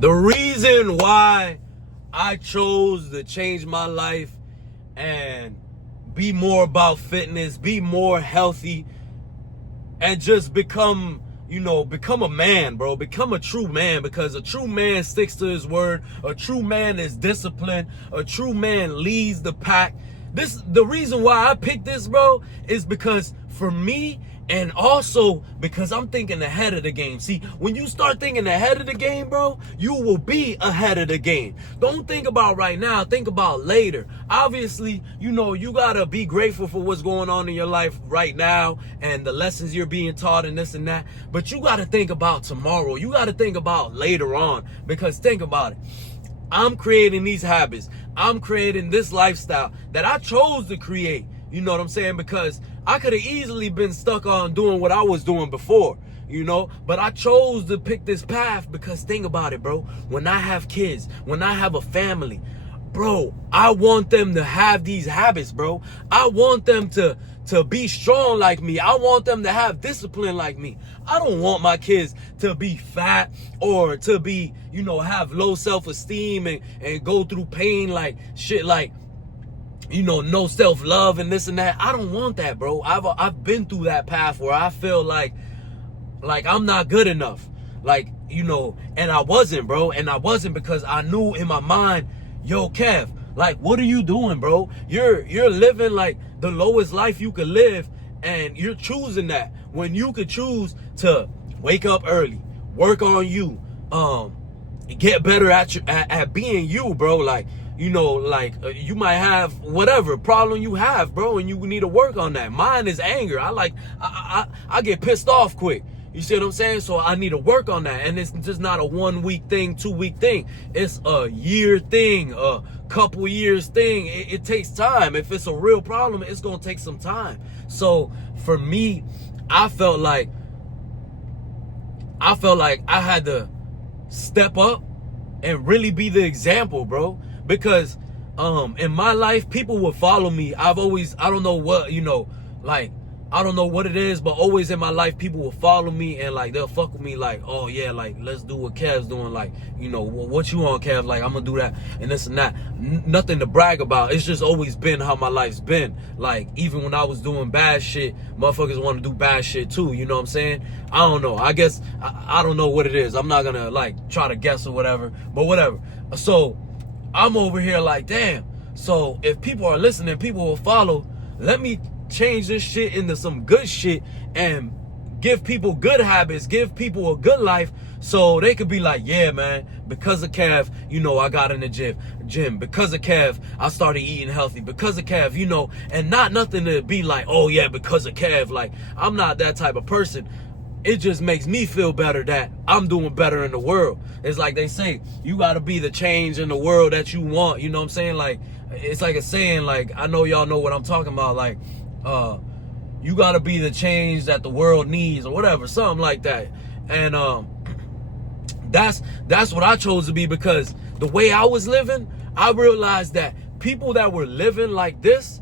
The reason why I chose to change my life and be more about fitness, be more healthy, and just become a man, bro. Become a true man, because a true man sticks to his word. A true man is disciplined. A true man leads the pack. The reason why I picked this, bro, is because for me, and also because I'm thinking ahead of the game. See, when you start thinking ahead of the game, bro, you will be ahead of the game. Don't think about right now, think about later. Obviously, you gotta be grateful for what's going on in your life right now and the lessons you're being taught and this and that. But you gotta think about tomorrow. You gotta think about later on. Because think about it. I'm creating these habits. I'm creating this lifestyle that I chose to create. You know what I'm saying? Because I could have easily been stuck on doing what I was doing before, but I chose to pick this path because think about it, bro. When I have kids, when I have a family, bro, I want them to have these habits, bro. I want them to be strong like me. I want them to have discipline like me. I don't want my kids to be fat or to be, have low self-esteem and go through pain like shit, like, no self-love and this and that. I don't want that, bro. I've been through that path where I feel like I'm not good enough. And I wasn't, bro. And I wasn't because I knew in my mind, yo, Kev, what are you doing, bro? You're living like the lowest life you could live, and you're choosing that when you could choose to wake up early, work on you, get better at being you, bro. You might have whatever problem you have, bro, and you need to work on that. Mine is anger. I get pissed off quick. You see what I'm saying? So I need to work on that. And it's just not a 1 week thing, 2 week thing. It's a year thing, a couple years thing. It takes time. If it's a real problem, it's going to take some time. So for me, I felt like I had to step up and really be the example, bro. Because in my life, people would follow me. I don't know what, I don't know what it is, but always in my life, people will follow me and they'll fuck with me oh yeah, let's do what Kev's doing. What you on, Kev? I'm gonna do that and this and that. Nothing to brag about. It's just always been how my life's been. Even when I was doing bad shit, motherfuckers want to do bad shit too. You know what I'm saying? I don't know. I guess, I don't know what it is. I'm not gonna try to guess or whatever, but whatever. So I'm over here damn. So if people are listening, people will follow. Let me change this shit into some good shit and give people good habits, give people a good life, so they could be yeah, man, because of Kev, I got in the gym. Because of Kev, I started eating healthy. Because of Kev, and not nothing to be oh yeah, because of Kev. I'm not that type of person. It just makes me feel better that I'm doing better in the world. It's like they say, you got to be the change in the world that you want. You know what I'm saying? It's like a saying, I know y'all know what I'm talking about. You got to be the change that the world needs or whatever, something like that. And that's what I chose to be, because the way I was living, I realized that people that were living like this,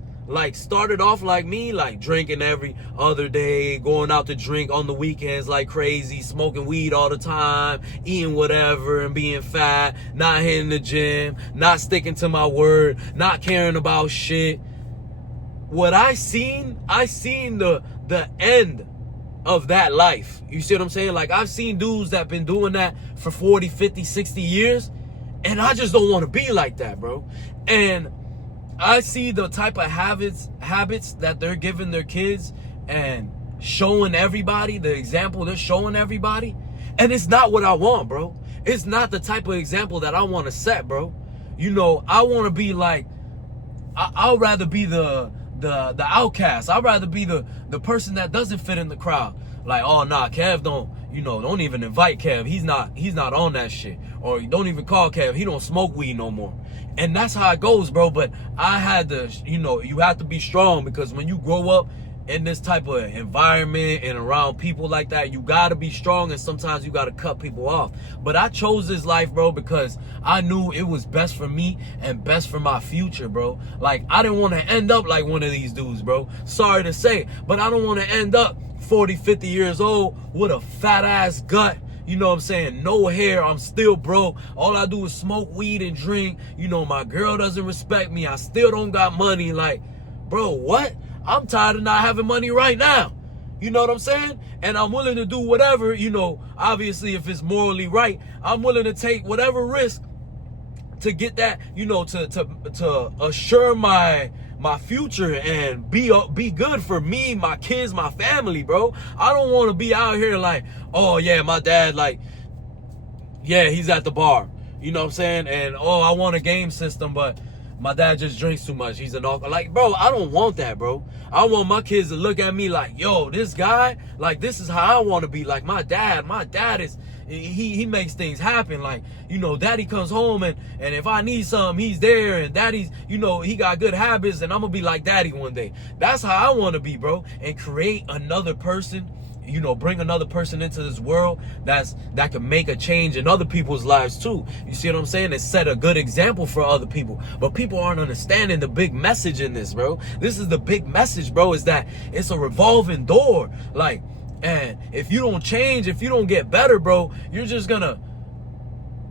started off like me, drinking every other day, going out to drink on the weekends like crazy, smoking weed all the time, eating whatever and being fat, not hitting the gym, not sticking to my word, not caring about shit. What I seen the end of that life. You see what I'm saying? I've seen dudes that been doing that for 40, 50, 60 years, and I just don't want to be like that, bro. And I see the type of habits that they're giving their kids and showing everybody, the example they're showing everybody. And it's not what I want, bro. It's not the type of example that I want to set, bro. I want to be I'll rather be the outcast. I'd rather be the person that doesn't fit in the crowd. Oh nah, Kev don't even invite Kev. He's not on that shit. Or don't even call Kev. He don't smoke weed no more. And that's how it goes, bro. But I had to, you have to be strong, because when you grow up in this type of environment and around people like that, you gotta be strong, and sometimes you gotta cut people off. But I chose this life, bro, because I knew it was best for me and best for my future, bro. I didn't want to end up like one of these dudes, bro. Sorry to say, but I don't want to end up 40, 50 years old with a fat ass gut You know what I'm saying? No hair. I'm still broke. All I do is smoke weed and drink. You know, my girl doesn't respect me. I still don't got money. Like, bro, what? I'm tired of not having money right now. You know what I'm saying? And I'm willing to do whatever, you know, obviously if it's morally right, I'm willing to take whatever risk to get that, you know, to assure my future and be good for me, my kids, my family, bro. I don't want to be out here like, oh yeah, my dad, like, yeah, he's at the bar. You know what I'm saying? And oh, I want a game system, but my dad just drinks too much. He's an alcoholic. Like, bro, I don't want that, bro. I want my kids to look at me like, yo, this guy, like, this is how I want to be. Like, my dad is, he makes things happen. Like, you know, daddy comes home and if I need something, he's there. And daddy's, you know, he got good habits and I'm going to be like daddy one day. That's how I want to be, bro. And create another person, you know, bring another person into this world that can make a change in other people's lives too. You see what I'm saying? And set a good example for other people. But people aren't understanding the big message in this, bro. This is the big message, bro, is that it's a revolving door. Like, and if you don't change, if you don't get better, bro, you're just gonna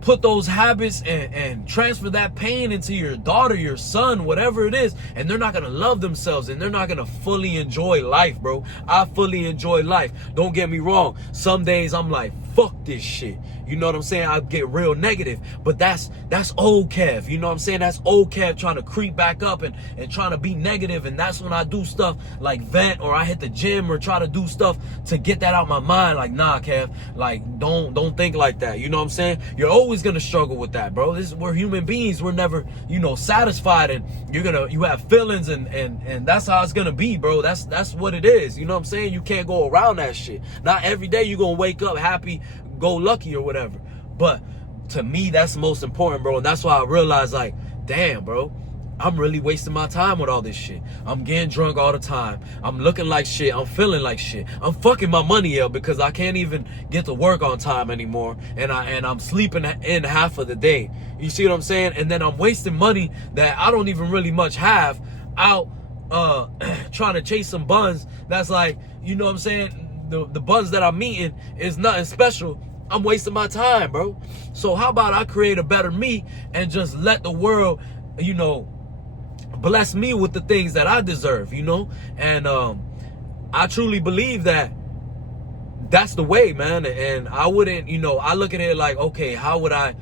put those habits and transfer that pain into your daughter, your son, whatever it is, and they're not gonna love themselves and they're not gonna fully enjoy life, bro. I fully enjoy life. Don't get me wrong. Some days I'm like, fuck this shit. You know what I'm saying? I get real negative, but that's old Kev. You know what I'm saying? That's old Kev trying to creep back up and trying to be negative. And that's when I do stuff like vent, or I hit the gym, or try to do stuff to get that out my mind. Like, nah, Kev, like, don't think like that. You know what I'm saying? You're always gonna struggle with that, bro. We're human beings. We're never, you know, satisfied, and you have feelings, and that's how it's gonna be, bro. That's what it is. You know what I'm saying? You can't go around that shit. Not every day you're gonna wake up happy, go lucky or whatever. But to me, that's the most important, bro. And that's why I realized, like, damn, bro, I'm really wasting my time with all this shit. I'm getting drunk all the time. I'm looking like shit. I'm feeling like shit. I'm fucking my money up because I can't even get to work on time anymore. And I'm sleeping in half of the day. You see what I'm saying? And then I'm wasting money that I don't even really much have out trying to chase some buns. That's like, you know what I'm saying? The buns that I'm eating is nothing special. I'm wasting my time, bro. So how about I create a better me and just let the world, you know, bless me with the things that I deserve, you know? And I truly believe that that's the way, man. And I wouldn't, you know, I look at it like, okay, how would I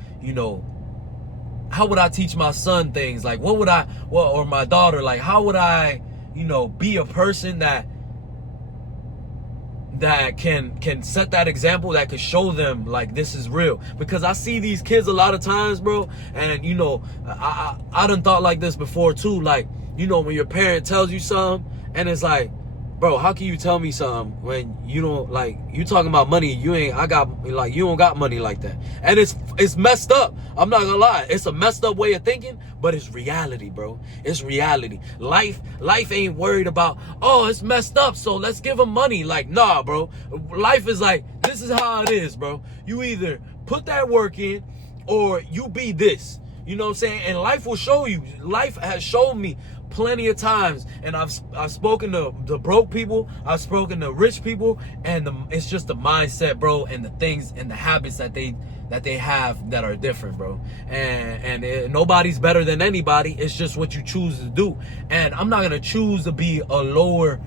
teach my son things? Like, or my daughter, like, how would I, you know, be a person that can set that example, that could show them like this is real? Because I see these kids a lot of times, bro, and you know, I done thought like this before too. Like, you know, when your parent tells you something and it's like, bro, how can you tell me something when you don't, like, you talking about money, you don't got money like that. And it's messed up. I'm not gonna lie. It's a messed up way of thinking, but it's reality, bro. It's reality. Life ain't worried about, oh, it's messed up, so let's give them money. Like, nah, bro. Life is like, this is how it is, bro. You either put that work in or you be this. You know what I'm saying? And life will show you. Life has shown me plenty of times, and I've spoken to broke people, I've spoken to rich people, and it's just the mindset, bro, and the things and the habits that they have that are different, bro. And nobody's better than anybody. It's just what you choose to do. And I'm not gonna choose to be a lower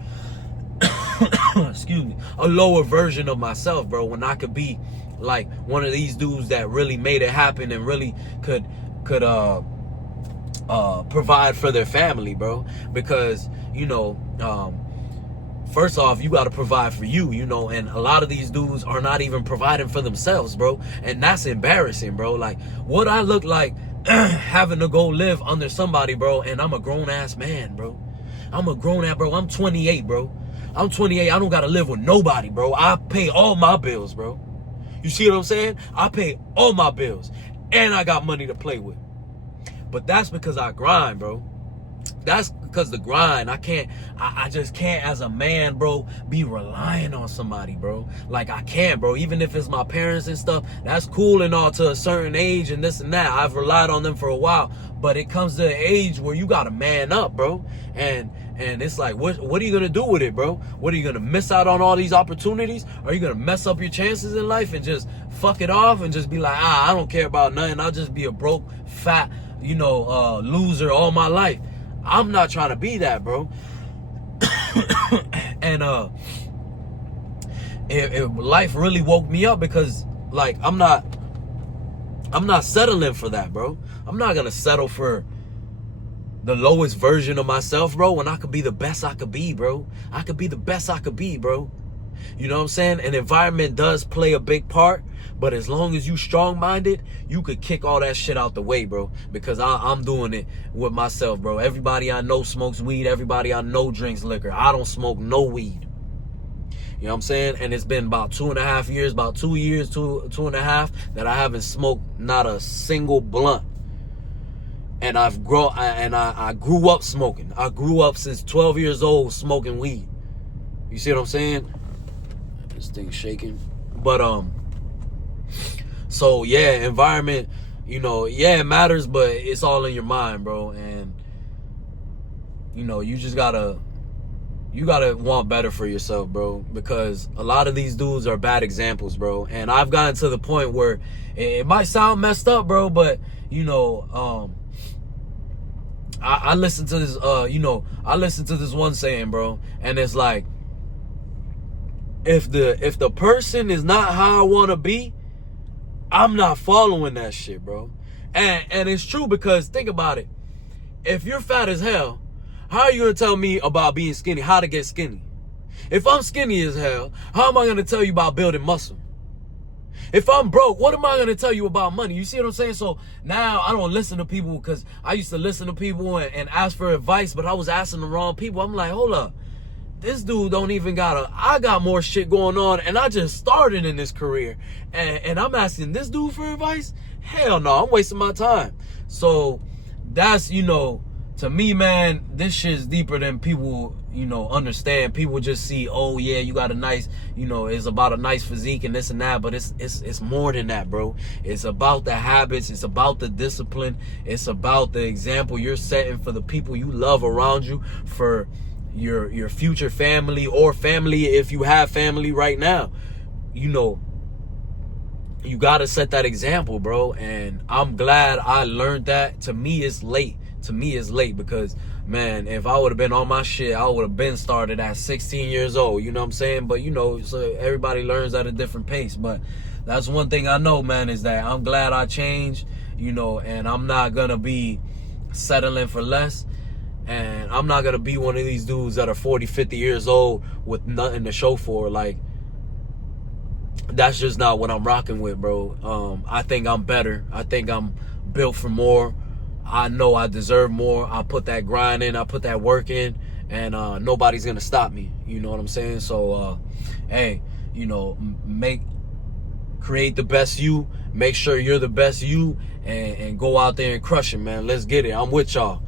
excuse me, a lower version of myself, bro, when I could be like one of these dudes that really made it happen and really could provide for their family, bro. Because, you know, first off, you got to provide for you, you know, and a lot of these dudes are not even providing for themselves, bro. And that's embarrassing, bro. Like, what I look like having to go live under somebody, bro, and I'm a grown-ass man, bro. I'm a grown-ass, bro. I'm 28, bro. I'm 28. I don't got to live with nobody, bro. I pay all my bills, bro. You see what I'm saying? I pay all my bills, and I got money to play with. But that's because I grind, bro. That's because the grind. I just can't, as a man, bro, be relying on somebody, bro. Like, I can't, bro. Even if it's my parents and stuff, that's cool and all to a certain age and this and that. I've relied on them for a while. But it comes to an age where you got to man up, bro. And it's like, what are you going to do with it, bro? What, are you going to miss out on all these opportunities? Are you going to mess up your chances in life and just fuck it off and just be like, I don't care about nothing. I'll just be a broke, fat, loser all my life. I'm not trying to be that, bro. And life really woke me up because, like, I'm not settling for that, bro. I'm not gonna settle for the lowest version of myself, bro, when I could be the best I could be, bro. I could be the best I could be, bro. You know what I'm saying? And environment does play a big part, but as long as you strong-minded, you could kick all that shit out the way, bro. Because I'm doing it with myself, bro. Everybody I know smokes weed. Everybody I know drinks liquor. I don't smoke no weed. You know what I'm saying? And it's been about 2.5 years, about 2 years, two and a half, that I haven't smoked not a single blunt. And I grew up smoking. I grew up since 12 years old smoking weed. You see what I'm saying? This thing's shaking. But so yeah, environment, it matters, but it's all in your mind, bro. And you just gotta want better for yourself, bro, because a lot of these dudes are bad examples, bro. And I've gotten to the point where it might sound messed up, bro, but I listen to this, I listen to this one saying, bro, and it's like, if the person is not how I want to be, I'm not following that shit, bro. And it's true, because think about it. If you're fat as hell, how are you going to tell me about being skinny, how to get skinny? If I'm skinny as hell, how am I going to tell you about building muscle? If I'm broke, what am I going to tell you about money? You see what I'm saying? So now I don't listen to people, because I used to listen to people and ask for advice, but I was asking the wrong people. I'm like, hold up. This dude don't even I got more shit going on, and I just started in this career. And I'm asking this dude for advice? Hell no, I'm wasting my time. So that's, to me, man, this shit's deeper than people, understand. People just see, oh yeah, you got a nice, it's about a nice physique and this and that, but it's more than that, bro. It's about the habits, it's about the discipline, it's about the example you're setting for the people you love around you, for your future family, or family if you have family right now. You gotta set that example, bro. And I'm glad I learned that. To me, it's late. Because, man, if I would have been on my shit, I would have been started at 16 years old. You know what I'm saying? But, so everybody learns at a different pace. But that's one thing I know, man, is that I'm glad I changed, and I'm not going to be settling for less. And I'm not going to be one of these dudes that are 40, 50 years old with nothing to show for. Like, that's just not what I'm rocking with, bro. I think I'm better. I think I'm built for more. I know I deserve more. I put that grind in. I put that work in. And nobody's going to stop me. You know what I'm saying? So, hey, create the best you. Make sure you're the best you. And go out there and crush it, man. Let's get it. I'm with y'all.